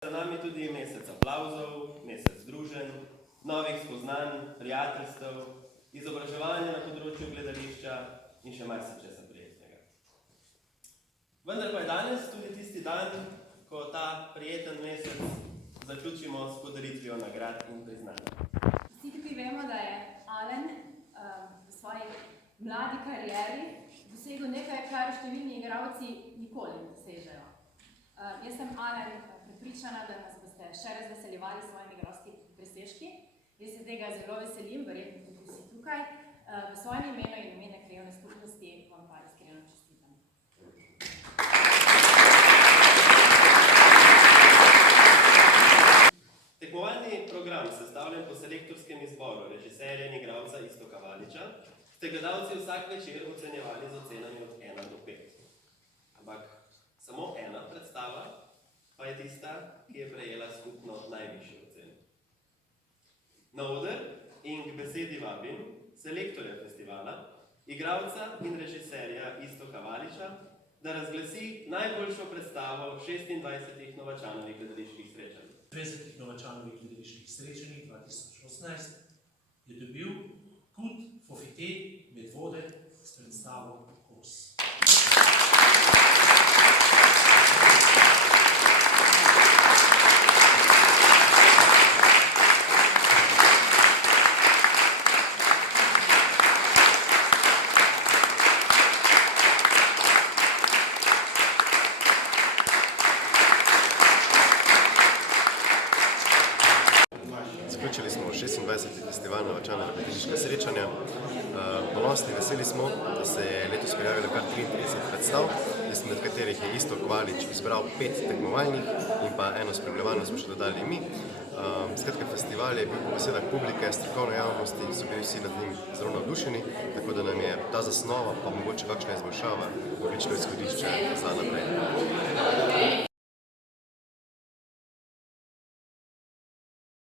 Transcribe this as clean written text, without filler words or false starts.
Za nami tudi mesec aplavzov, mesec druženj, novih spoznanj, prijateljstev, izobraževanja na področju gledališča in še marsičesa prijetnega. Vendar pa je danes tudi tisti dan, ko ta prijeten mesec zaključimo s podelitvijo nagrad in priznanj. Vsi tukaj vemo, da je Alen v svoji mladi karieri dosegel nekaj, kar številni igralci nikoli ne dosežejo. Jaz sem Alen prepričana, da nas boste še razveseljevali s svojimi igralskimi presežki. Jaz se tega zelo veselim, verjetno tudi vsi tukaj. V svojem imenu in imenu krajevne skupnosti vam pa iskreno čestitam. Tekmovalni program, sestavljen po selektorskem izboru režiserja in igralca Iztoka Valiča, ste gledalci vsak večer ocenjevali z ocenami od 1 do 5. Ampak samo ena predstava pa je tista, ki je prejela skupno najvišjo oceno. Na oder in k besedi vabim selektorja festivala, igralca in režiserja Iztoka Valiča, da razglasi najboljšo predstavo 26 Novačanovih gledaliških srečanj. 20 Novačanovih gledaliških srečanjih 2018 je dobil Kut Fofite Medvode s predstavo Kos. Zaključili smo 26. festival Novačanova gledališka srečanja. Ponosni, veseli smo, da se je letos prijavilo kar 33 predstav, med katerih je Iztok Valič izbral 5 tekmovalnih in pa eno spremljevalno smo še dodali mi. Skratka, festival je bil po besedah publike, strokovne javnosti, so bili vsi nad njim zelo navdušeni, tako da nam je ta zasnova, pa mogoče kakšna izboljšava, odlično izhodišče za naprej.